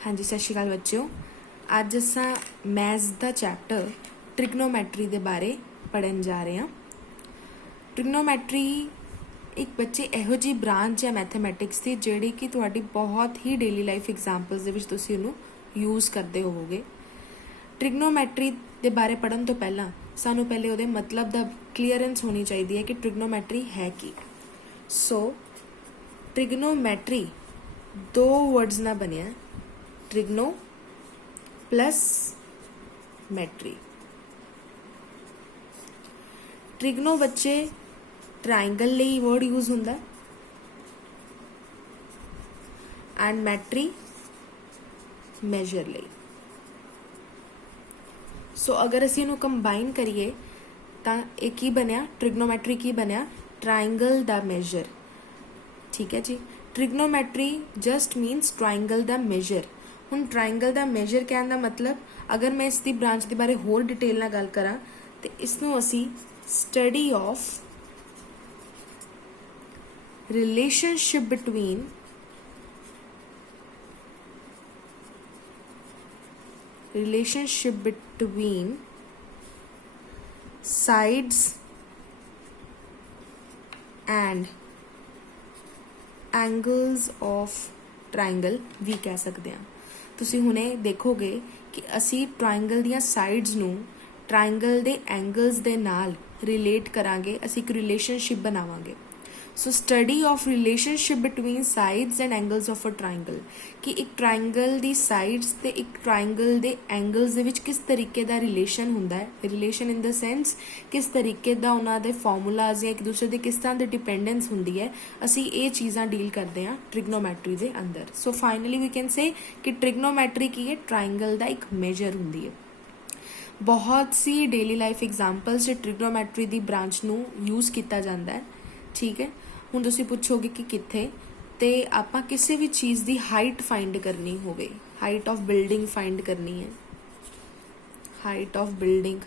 हाँ जी, सत श्री अकाल बच्चों। अज असां मैथ्स का चैप्टर ट्रिग्नोमैट्री के बारे पढ़न जा रहे हैं। ट्रिग्नोमैट्री एक बच्चे इहो जी ब्रांच है मैथेमैटिक्स की जिहड़ी कि तुहाडी बहुत ही डेली लाइफ एग्जाम्पल्स दे विच तुसीं उहनूं यूज़ करते होवोगे। ट्रिग्नोमैट्री के बारे पढ़न तो पहला सानूं पहले उहदे मतलब दा क्लीयरेंस होनी चाहिए है कि ट्रिग्नोमैट्री है की। सो ट्रिग्नोमैट्री दो वर्ड्स ना बनिया, ट्रिग्नो प्लस मैट्री। ट्रिग्नो बच्चे ट्राइंगल ਲਈ वर्ड यूज ਹੁੰਦਾ एंड मैट्री मेजर ਲਈ। सो अगर असीं ਇਹਨੂੰ कंबाइन करिए ਤਾਂ ਇਹ ਕੀ ਬਣਿਆ, ट्रिग्नोमैट्री की बनया ट्राइंगल दा मेजर। ठीक है जी, ट्रिग्नोमैट्री जस्ट मीनस ट्राइंगल दा मेजर। हुण ट्राइंगल दा मेजर कहण दा मतलब अगर मैं इसकी ब्रांच के बारे होर डिटेल नाल गल करा तो इसनूं असी study of relationship between sides and angles of triangle भी कह सकते हैं। तुसी हुणे देखोगे कि असी ट्राइंगल दियां साइड्स नूं ट्राइंगल दे एंगल्स दे नाल रिलेट करांगे, असी एक रिलेशनशिप बनावांगे। So study of relationship between sides and angles of a triangle कि एक ट्राइंगल दी साइड्स ते एक ट्राइंगल दे एंगल्स दे विच किस तरीके दा रिलेशन हुंदा है। रिलेशन इन द सेंस किस तरीके दा उन्हां दे फॉर्मूलाज या एक दूसरे दे किस तरह दी डिपेंडेंस हुंदी है। असी ये चीज़ां डील करते हैं ट्रिग्नोमैट्री दे अंदर। So finally we can say कि ट्रिग्नोमैट्री की है ट्राइंगल दा एक मेजर हुंदी है। बहुत सी डेली लाइफ एग्जाम्पल्स जो ट्रिग्नोमैट्री दी ब्रांच नूं यूज़ किया जाता है। ठीक है, हुण तुसीं पुछोगे कि कित्थे, ते आपां किसी भी चीज़ की हाइट फाइंड करनी होवे, हाइट ऑफ बिल्डिंग फाइंड करनी है। हाइट ऑफ बिल्डिंग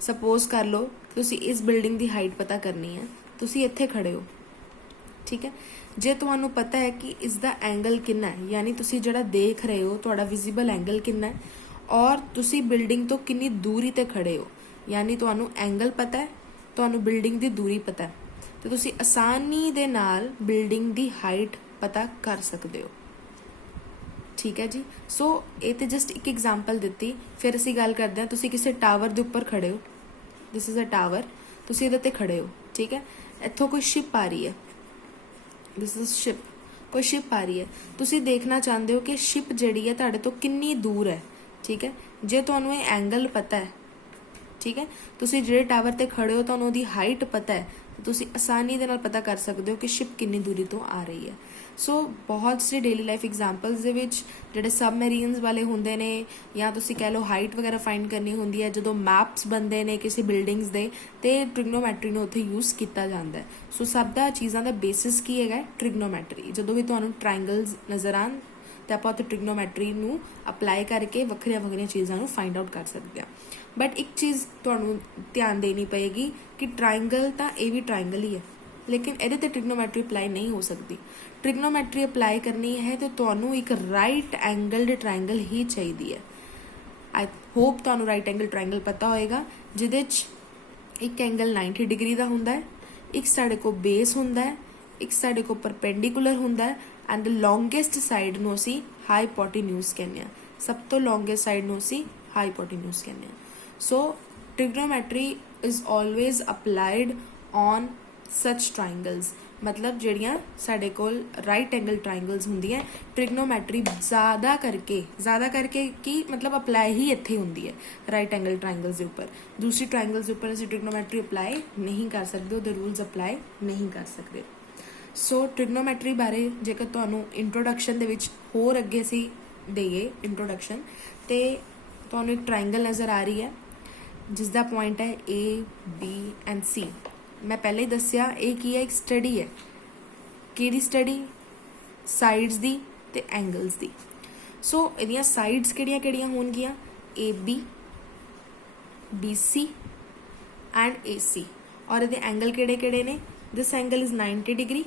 सपोज कर लो तुसीं इस बिल्डिंग की हाइट पता करनी है, तुसीं इत्थे खड़े हो। ठीक है, जे तुहानूं पता है कि इसका एंगल कितना है, यानी तुसीं जिहड़ा देख रहे हो तुहाडा विजिबल एंगल कितना है, और तुसीं बिल्डिंग तो कितनी दूरी ते खड़े हो, यानी तुहानूं एंगल पता है, तुहानूं बिल्डिंग की दूरी पता है, तो तुसीं आसानी दे नाल बिल्डिंग की हाइट पता कर सकते हो। ठीक है जी, सो ये तो जस्ट एक एग्जाम्पल दिती। फिर असीं गल करते हैं, तुसीं किसी टावर के उपर खड़े हो, दिस इज़ अ टावर, तुसीं इहदे ते खड़े हो। ठीक है, इत्थों कोई शिप आ रही है, दिस इज शिप, कोई शिप आ रही है, तुसीं देखना चाहते हो कि शिप जिहड़ी है तुहाडे तो कितनी दूर है। ठीक है, जे तुहानूं ये एंगल पता है, ठीक है, तुसीं जिहड़े टावर ते खड़े हो तुहानूं उहदी हाइट पता है, तो तुसीं आसानी दे नाल पता कर सकते हो कि शिप कितनी दूरी तो आ रही है। सो बहुत से डेली लाइफ एग्जाम्पल्स दे विच जिहड़े सबमरीन्स वाले हुंदे ने, या तुसीं कह लो हाइट वगैरह फाइंड करनी हुंदी है, जदों मैप्स बनते हैं किसी बिल्डिंग्स दे, ते ट्रिग्नोमैट्री नूं उत्थे यूज़ किया जाता है। सो सब दा चीज़ां दा बेसिस की है ट्रिग्नोमैट्री। जदों भी तुहानूं ट्राइंगल्स नज़र आन तो आप उत्थे ट्रिग्नोमैट्री नूं अप्लाई करके वक्रिया वक्रिया चीज़ां नूं फाइंड आउट कर सकते हैं। बट एक चीज़ तुहानूं ध्यान देनी पएगी कि ट्राइंगल तो ये भी ट्राइंगल ही है, लेकिन ये ट्रिग्नोमैट्री अप्लाई नहीं हो सकती। ट्रिग्नोमैट्री अप्लाई करनी है तो तुहानूं एक राइट एंगल्ड ट्राइंगल ही चाहिए है। आई होप तुहानूं राइट एंगल ट्राइंगल पता होएगा, जिहदे एक एंगल 90 डिग्री का हुंदा है, एक साडे को बेस हुंदा है, एक साडे को परपेंडिकुलर हुंदा है, एंड द लॉन्गेस्ट साइड नूं असीं हाईपोटेन्यूज कहने हैं। सब तो लॉन्गेस्ट साइड नूं असीं हाईपोटेन्यूज कहने हैं। So trigonometry is always applied on such triangles, मतलब जिहड़ियां साडे कोल राइट एंगल ट्राइंगल्स हुंदियां, ट्रिग्नोमैट्री ज़्यादा करके की मतलब अप्लाई ही इत्थे हुंदी है राइट एंगल ट्राइंगल्स के उपर। दूसरी ट्राइंगल्स के उपर असीं ट्रिग्नोमैट्री अप्लाई नहीं कर सकते, उहदे रूल्स अप्लाई नहीं कर सकते। सो ट्रिग्नोमैट्री बारे जेकर तुहानूं इंट्रोडक्शन दे विच होर अगे असीं देइए इंट्रोडक्शन, तो तुहानूं एक ट्राइंगल नज़र आ रही है जिसका पॉइंट है A, B एंड C। मैं पहले ही दसिया ये की है, एक स्टडी है। किहड़ी स्टडी? साइड्स दी ते एंगल्स दी। सो इहदियां साइड्स किहड़ियां होणगियां? AB, BC and AC। और इहदे एंगल किहड़े ने? This angle is 90 degree,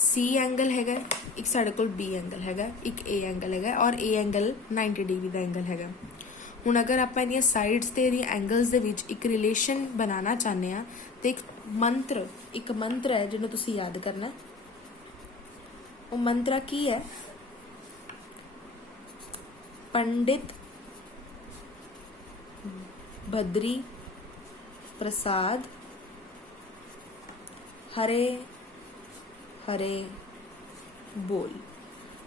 C angle हैगा, एक साढ़े कोल बी एंगल हैगा, एक ए एंगल हैगा और ए एंगल 90 डिग्री का एंगल हैगा। ਹੁਣ अगर आप ਇਹਦੀਆਂ ਸਾਈਡਸ ਤੇ ਇਹਦੀਆਂ ਐਂਗਲਸ ਦੇ ਵਿੱਚ ਇੱਕ ਰਿਲੇਸ਼ਨ ਬਣਾਉਣਾ ਚਾਹੁੰਦੇ ਆ ਤੇ ਇੱਕ ਮੰਤਰ ਹੈ ਜਿਹਨੂੰ ਤੁਸੀਂ ਯਾਦ ਕਰਨਾ ਹੈ। ਉਹ ਮੰਤਰ ਕੀ ਹੈ? पंडित बद्री प्रसाद हरे हरे बोल।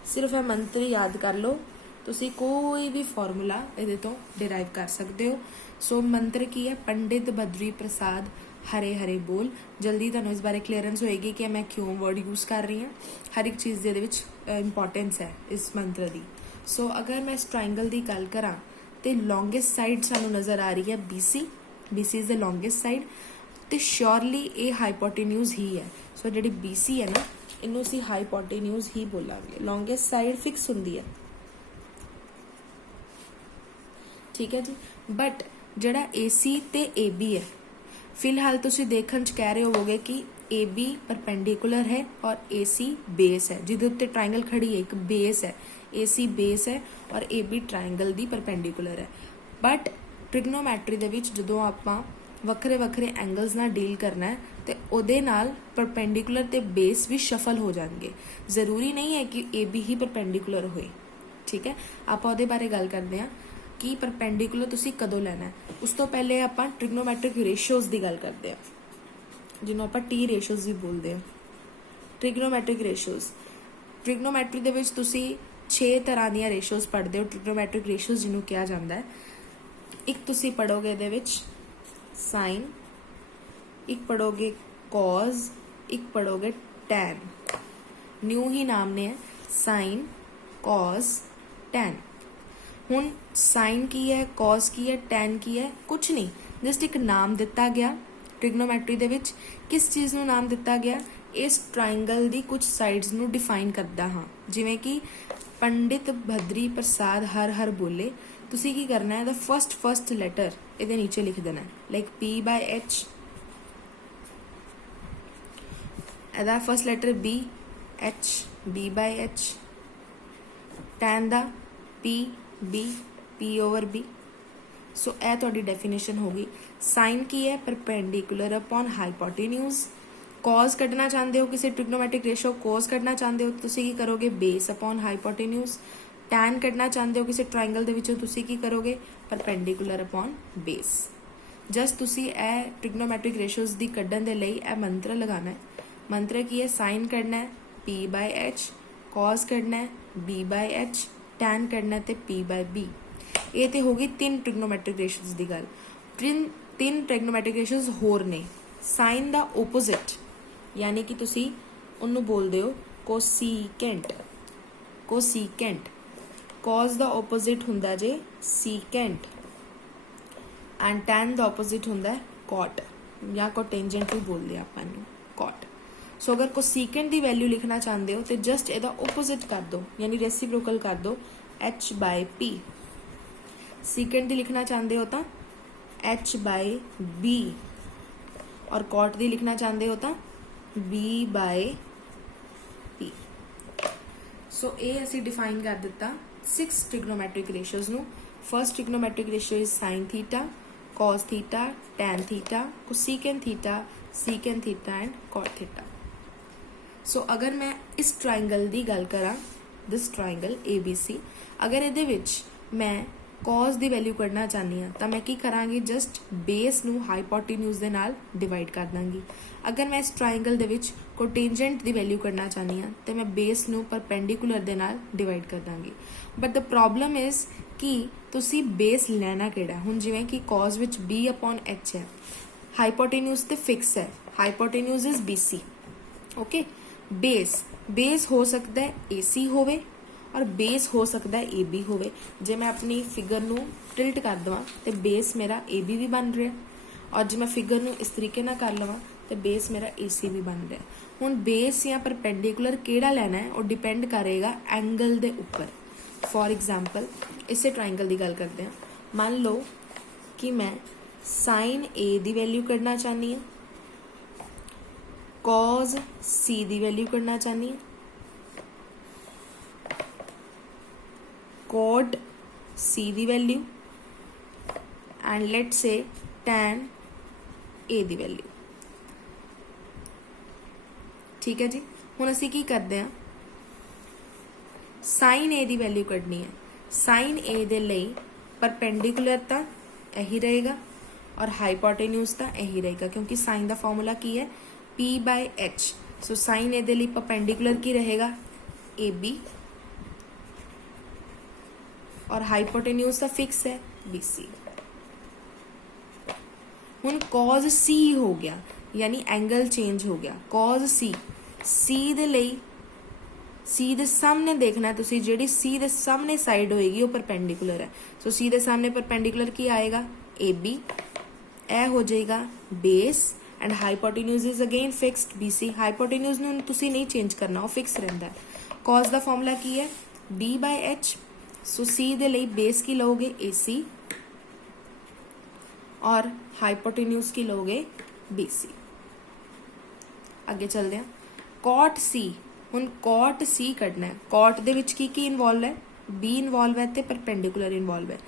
सिर्फ यह मंत्र याद कर लो, तुसी कोई भी फॉर्मूला ये तो डिराइव कर सकते हो। सो मंत्र की है? पंडित बद्री प्रसाद हरे हरे बोल। जल्दी तुहानूं इस बारे क्लीयरेंस होएगी कि मैं क्यों वर्ड यूज़ कर रही हाँ। हर एक चीज़ दे विच इंपॉर्टेंस है इस मंत्र की। सो अगर मैं इस ट्राइंगल की गल करा तो लॉन्गेस्ट साइड सानू नज़र आ रही है BC is the longest side, तो श्योरली ये हाइपोटेन्यूज़ ही है। सो जी BC है ना, इनू असीं हाइपोटेन्यूज़ ही बोलांगे। लॉन्गेस्ट साइड फिक्स होंदी है, ठीक है जी। बट जिहड़ा AC ते AB है, फिलहाल तुसीं देखण च कह रहे होवोगे कि AB परपेंडिकुलर है और AC बेस है, जिहदे उत्ते ट्राइंगल खड़ी है, एक बेस है, AC बेस है और AB ट्राइंगल दी परपेंडिकुलर है। बट ट्रिग्नोमैट्री दे विच जदों आपां वक्रे वक्रे एंगल्स नाल डील करना है तो उहदे नाल परपेंडिकुलर ते बेस भी शफल हो जाएंगे। जरूरी नहीं है कि AB ही परपेंडिकुलर होए, ठीक है। आपां उहदे बारे गल करदे हां कि परपेंडिकुलर तुसीं कदों लैना है। उस तो पहले आपां ट्रिग्नोमैट्रिक रेशियोज़ की गल करते हैं, जिन्हों आपां T रेशियोज़ भी बोलते हैं। ट्रिग्नोमैट्रिक रेशियोज़, ट्रिग्नोमैट्री दे विच तुसीं 6 तरह दी रेशियोज़ पढ़ते हो। ट्रिग्नोमैट्रिक रेशियोज़ जिन्हों कहा जाता है, एक तुसीं पढ़ोगे इहदे विच साइन, एक पढ़ोगे कॉज, एक पढ़ोगे टैन। न्यू ही नाम ने है, साइन कॉज टैन। हुण साइन की है, कॉज की है, टैन की है, कुछ नहीं, जस्ट एक नाम दिता गया। ट्रिग्नोमैट्री दे विच किस चीज़ नूं नाम दिता गया? इस ट्राइंगल दी कुछ साइड्स नूं डिफाइन करदा हाँ। जिवें कि पंडित बद्री प्रसाद हर हर बोले, तुसीं की करना है? द फर्स्ट लैटर इहदे नीचे लिख देना है, लाइक P/H, इहदा first letter B, H, B/H, tan दा P/B। सो यह तुहाडी डेफिनेशन होगी। साइन की है? Perpendicular upon hypotenuse. कॉज कढ़ना चाहते हो किसी ट्रिग्नोमैट्रिक रेशियो, कॉज कढ़ना चाहते हो तुसी की करोगे? Base upon hypotenuse. टैन कढ़ना चाहते हो किसी ट्राइंगल दे विचों, तुसी की करोगे? Perpendicular upon base. जस्ट तुसी ए ट्रिग्नोमैट्रिक रेशियोज़ दी कढ़न दे लई ए मंत्र लगाना है। मंत्र की है? साइन कढ़ना है P/H, कॉज कढ़ना है B/H, टैन कढ़ना है P/B। ये तो होगी 3 ट्रिग्नोमैट्रिक रेशियोज़ की गल। 3 ट्रिग्नोमैट्रिक रेशियोज़ होर ने। साइन दा ओपोजिट, यानी कि तुसी उन्होंने बोलते हो कोसीकेंट। कॉज दा ओपोजिट हुंदा जे सीकेंट, एंड टैन दा ओपोजिट हुंदा है कॉट, या कोटेंजेंट भी बोलते हैं आपां नूं कॉट। सो अगर कोसीकेंट की वैल्यू लिखना चाहते हो तो जस्ट ਇਹਦਾ ओपोजिट कर दो, यानी रेसिप्रोकल कर दो H/P। सीकेंट की लिखना चाहते हो तो H/B, और कॉट की लिखना चाहते हो तो B/P। सो ये असी डिफाइन कर दिता 6 ट्रिग्नोमैट्रिक रेशियोज़ नूं। First trigonometric ratio is sine theta, cos theta, tan theta, cosecant theta, secant theta and cot theta. So अगर मैं इस ट्राइंगल की गल करा, दिस ट्राइंगल ABC, अगर ये मैं कॉज की वैल्यू कढ़ना चाहती हाँ तो मैं की कराँगी? जस्ट बेस नूं हाइपोटेन्यूज़ दे नाल डिवाइड कर दांगी। अगर मैं इस ट्राइंगल दे विच कोटेंजेंट की वैल्यू कढ़ना चाहती हाँ तो मैं बेस नूं परपेंडिकुलर दे नाल डिवाइड कर Dangi. But the problem is कि तुसी बेस लेना किहड़ा। हुण जिवें कि कॉज विच B/H है, हाइपोटेन्यूज़ ते फिक्स है, हाइपोटेन्यूज़ इज़ BC, ओके। बेस हो सकता है AC होवे और बेस हो सकता है AB होवे। जे मैं अपनी फिगर नूं टिल्ट कर देवां तो बेस मेरा AB भी बन रहा है, और जे मैं फिगर नूं इस तरीके ना कर लवां तो बेस मेरा AC भी बन रहा है। हुण बेस या परपेंडिकुलर किहड़ा लेना है और डिपेंड करेगा एंगल दे उपर। फॉर एग्जाम्पल इसे ट्राइंगल की गल करते हैं। मान लो कि मैं साइन A की वैल्यू कढ़ना चाहनी हाँ cos C ਦੀ ਵੈਲਿਊ ਕੱਢਣਾ ਚਾਹਨੀ ਹਾਂ, cot C the value, and let's say tan A the value. ਠੀਕ ਹੈ ਜੀ। ਹੁਣ ਅਸੀਂ ਕੀ ਕਰਦੇ ਹਾਂ, ਸਾਈਨ A ਦੀ ਵੈਲਿਊ ਕੱਢਣੀ ਹੈ। ਸਾਈਨ A ਦੇ ਲਈ ਪਰਪੈਂਡੀਕੂਲਰ ਤਾਂ ਇਹੀ ਰਹੇਗਾ ਔਰ ਹਾਈਪੋਟੇਨਿਊਜ਼ ਤਾਂ ਇਹੀ ਰਹੇਗਾ, ਕਿਉਂਕਿ ਸਾਈਨ ਦਾ ਫਾਰਮੂਲਾ ਕੀ ਹੈ, P/H। ਸੋ ਸਾਈਨ A ਦੇ ਲਈ ਪਰਪੈਂਡੀਕੂਲਰ ਕੀ ਰਹੇਗਾ, AB, और हाइपोटेन्यूज का फिक्स है BC। हुन cos C हो गया, यानी एंगल चेंज हो गया। cos C दे लई C दे सामने देखना है तुसी, जिहड़ी C दे सामने साइड होएगी वो परपेंडिकुलर है। सो C दे सामने परपेंडिकुलर की आएगा, AB। ए हो जाएगा base, and hypotenuse is again fixed BC। Hypotenuse नूं तुसी नहीं चेंज करना, वो फिक्स रहिंदा है। cos दा फॉर्मूला की है, B/H। सो C दे लई बेस की लोगे AC और हाइपोटेन्यूज की लोगे BC। आगे चलते हैं, cot C। हुन cot C कढना है। cot दे विच की इन्वॉल्व है, B इन्वॉल्व है ते परपेंडिकुलर इन्वॉल्व है।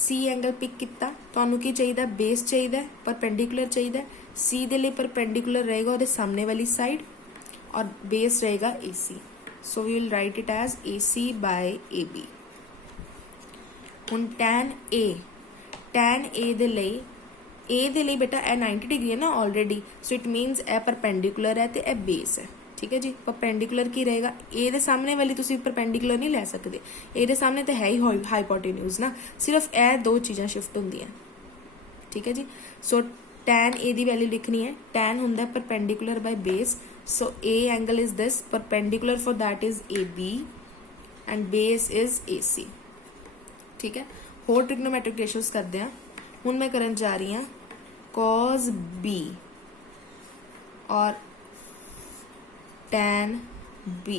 C एंगल पिक किया, तुहानू की चाहिए, बेस चाहिए, परपेंडिकुलर चाहिए। C दे लई परपेंडिकुलर रहेगा उहदे सामने वाली साइड और बेस रहेगा AC। So we will write it as AC by AB। हुन tan A दे लई बेटा ए 90 डिग्री है ना ऑलरेडी, सो इट मीनस ए परपेंडिकुलर है तो ए बेस है। ठीक है जी। परपेंडिकुलर की रहेगा, ए दे सामने वाली तुसी परपेंडिकुलर नहीं लै सकते, ए दे सामने तो है ही हाइपोटेन्यूज ना, सिर्फ ए दो चीज़ां शिफ्ट होंदियां। ठीक है जी। सो tan A दी वैल्यू लिखनी है, tan हुंदा है perpendicular by base. So A angle is this, perpendicular for that is AB and base is AC। ठीक है। होर ट्रिग्नोमेट्रिक रेशियोज करते हैं। हुण मैं करन जा रही हाँ cos B और tan B।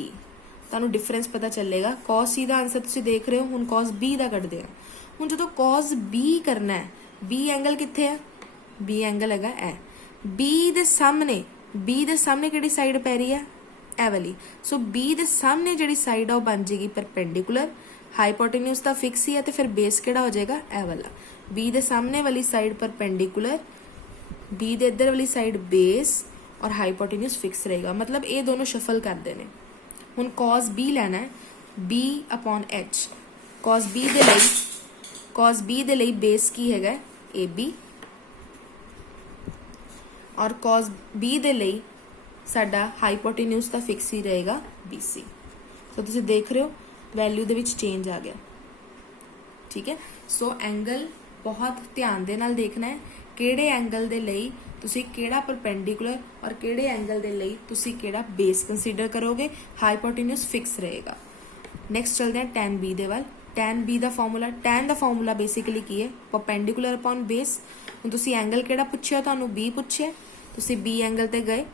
तुहानू डिफरेंस पता चलेगा। cos C दा आंसर तुसीं देख रहे हो, हुण cos B दा कढदे हैं। हुण जदों cos B करना है, B एंगल कित्थे है, B एंगल हैगा ए। B दे सामने किहड़ी साइड पै रही है, ए वाली। सो B दे सामने जिहड़ी साइड आ वो बन जाएगी परपेंडिकुलर, हाइपोटेन्यूज तो फिक्स ही है, तो फिर बेस किहड़ा हो जाएगा, ए वाला। B दे सामने वाली साइड परपेंडिकुलर, B दे इधर वाली साइड बेस और हाइपोटेन्यूज फिक्स रहेगा। मतलब ये दोनों शफल करते हैं। हुण cos B लेना है, B/H। cos B दे लई बेस की हैगा AB और cos B दे लई साडा हाइपोटेन्यूज तो फिक्स ही रहेगा BC। सो तुसीं देख रहे हो वैल्यू दे विच चेंज आ गया। ठीक है। सो एंगल बहुत ध्यान दे नाल देखना है, किहड़े एंगल दे लई तुसीं किहड़ा परपेंडिकुलर और किहड़े एंगल दे लई तुसीं किहड़ा बेस कंसीडर करोगे, हाइपोटेन्यूज फिक्स रहेगा। नैक्सट चलते हैं tan B दे वल। tan B दा फॉर्मूला बेसिकली की है, परपेंडिकुलर अपॉन बेस। हुण तुसीं एंगल किहड़ा पुछिया, तुहानू B पुछिया, तुसीं B एंगल ते गए,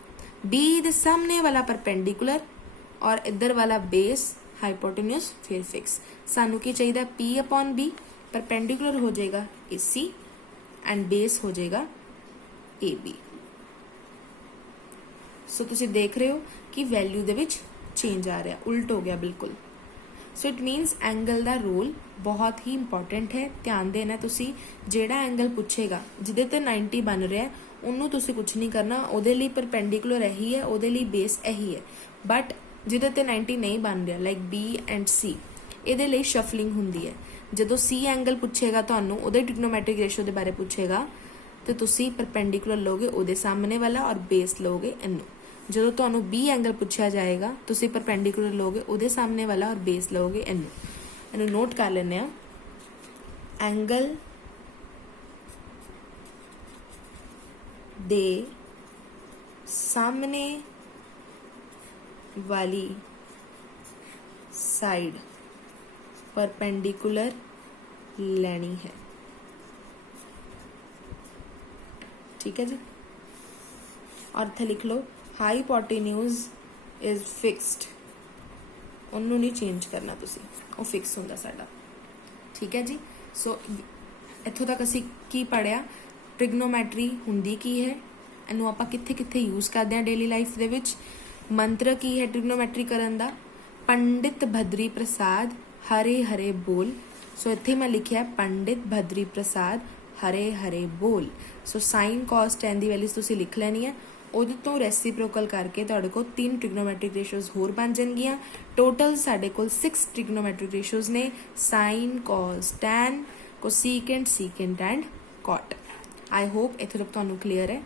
B दे सामने वाला परपेंडिकुलर और इधर वाला बेस, हाइपोटेन्यूज फिर फिक्स। सानू की चाहिए, P/B, परपेंडिकुलर हो जाएगा AC एंड बेस हो जाएगा AB। सो तुसीं देख रहे हो कि वैल्यू दे विच चेंज आ रहा, उल्ट हो गया बिल्कुल। सो इट मीनस एंगल का रोल बहुत ही इंपॉर्टेंट है, ध्यान देना। तुसीं जिहड़ा एंगल पूछेगा जिहदे ते 90 बन रहा है, उन्होंने तुसीं कुछ नहीं करना, उहदे लई परपेंडिकुलर यही है, उहदे लई बेस यही है। बट जिहदे ते 90 नहीं बन रहा, लाइक B एंड C, इहदे लई शफलिंग हुंदी है। जदों C एंगल पूछेगा तुहानू, उहदे ट्रिग्नोमेट्रिक रेशियो दे बारे पूछेगा, तो तुसीं परपेंडिकुलर लोगे उहदे सामने वाला और बेस लोगे इनू। जदों तुहानू B एंगल पूछा जाएगा, तुसीं परपेंडिकुलर लोगे उहदे सामने वाला और बेस लोगे इनू। इनू नोट कर लेने आ। एंगल दे सामने वाली साइड परपेंडिकुलर लेनी है। ठीक है जी। और इत्थे लिख लो, हाइपोटेन्यूज इज फिक्स्ड, उन्होंने नहीं चेंज करना, तुसी वो फिक्स होंदा साडा। ठीक है जी। सो इत्थों तक असी की पढ़िया, ट्रिग्नोमैट्री हुंदी की है, ਇਹਨੂੰ ਆਪਾਂ ਕਿੱਥੇ ਕਿੱਥੇ ਯੂਜ਼ ਕਰਦੇ ਹਾਂ ਡੇਲੀ ਲਾਈਫ ਦੇ ਵਿੱਚ। ਮੰਤਰ ਕੀ ਹੈ ਟ੍ਰਿਗਨੋਮੈਟਰੀ ਕਰਨ ਦਾ? ਪੰਡਿਤ ਭਦਰੀ ਪ੍ਰਸਾਦ ਹਰੇ ਹਰੇ ਬੋਲ। ਸੋ ਇੱਥੇ ਮੈਂ ਲਿਖਿਆ ਪੰਡਿਤ ਭਦਰੀ ਪ੍ਰਸਾਦ ਹਰੇ ਹਰੇ ਬੋਲ। ਸੋ ਸਾਈਨ ਕਾਸ ਟੈਨ ਦੀ ਵੈਲਿਊਜ਼ ਤੁਸੀਂ ਲਿਖ ਲੈਣੀ ਹੈ। ਉਹਦੇ ਤੋਂ ਰੈਸੀਪ੍ਰੋਕਲ ਕਰਕੇ ਤੁਹਾਡੇ ਕੋਲ 3 ਟ੍ਰਿਗਨੋਮੈਟ੍ਰਿਕ ਰੇਸ਼ੀਓਜ਼ ਹੋਰ ਬਣ ਜਾਣਗੀਆਂ। ਟੋਟਲ ਸਾਡੇ ਕੋਲ 6 ਟ੍ਰਿਗਨੋਮੈਟ੍ਰਿਕ ਰੇਸ਼ੀਓਜ਼ ਨੇ, sine cos tan, cosecant, secant and cot। I hope ਇੱਥੇ ਤੱਕ ਤੁਹਾਨੂੰ ਕਲੀਅਰ ਹੈ।